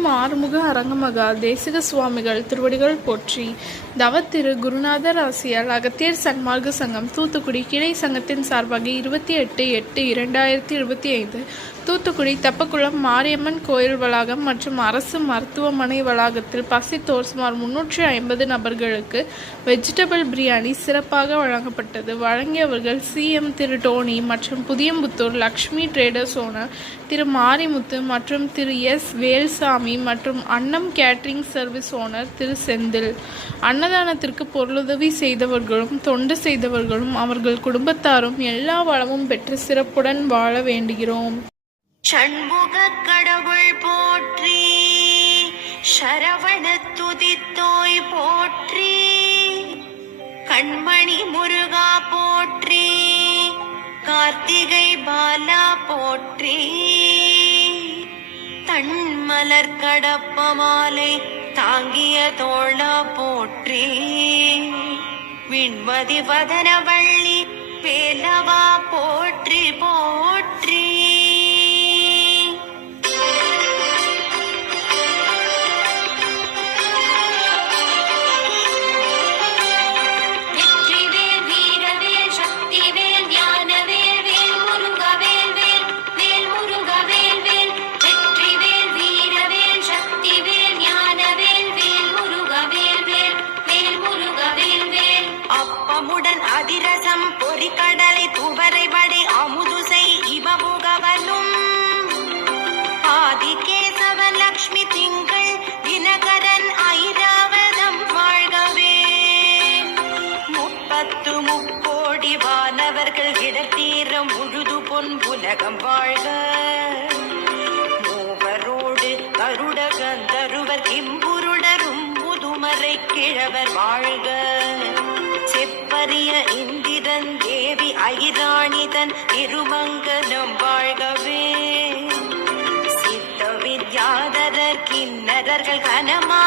ஓம் ஆறுமுக அரங்கமகா தேசிக சுவாமிகள் திருவடிகள் போற்றி. தவத்திரு குருநாதர் ஆசியால் அகத்தியர் சன்மார்க்க சங்கம் தூத்துக்குடி கிளை சங்கத்தின் சார்பாக 28/8/2025 தூத்துக்குடி தெப்பக்குளம் மாரியம்மன் கோயில் வளாகம் மற்றும் அரசு மருத்துவமனை வளாகத்தில் பசித்தோர் சுமார் 350 நபர்களுக்கு வெஜிடபிள் பிரியாணி சிறப்பாக வழங்கப்பட்டது. வழங்கியவர்கள் CM திரு டோனி மற்றும் புதியம்புத்தூர் லக்ஷ்மி ட்ரேடர்ஸ் ஓனர் திரு மாரிமுத்து மற்றும் திரு S வேல்சாமி மற்றும் அன்னம் கேட்டரிங் சர்வீஸ் ஓனர் திரு செந்தில். அன்னதானத்திற்கு பொருளுதவி செய்தவர்களும் தொண்டு செய்தவர்களும் அவர்கள் குடும்பத்தாரும் எல்லா வளமும் பெற்று சிறப்புடன் வாழ வேண்டுகிறோம். ஷண்முக கடவுள் போற்றி, சரவண துதித்தோய் போற்றி, கண்மணி முருகா போற்றி, கார்த்திகை பாலா போற்றி, தன்மலர் கடப்ப மாலை தாங்கிய தோளா போற்றி, விண்மதி வதனவள்ளி வேலவா போற்றி போற்றி. அதிரசம் பொறிக்கடலை துவரை வடை அமுதுசை இவமுகவனும் ஆதிகேசவன் லக்ஷ்மி திங்கள் தினகரன் ஐராவதம் வாழ்கவே. 30 வானவர்கள் இடத்தீரம் முழுது பொன் உலகம் வாழ்க. மூவரோடு கருட கந்தருவர் கிம்புருடரும் முதுமறை கிழவர் வாழ்க. செப்பரிய இந்திரன் தேவி ஐராணிதன் திருமங்கலம் வாழ்கவே. சித்த வித்யாதரர் கிண்ணறர்கள் கனமா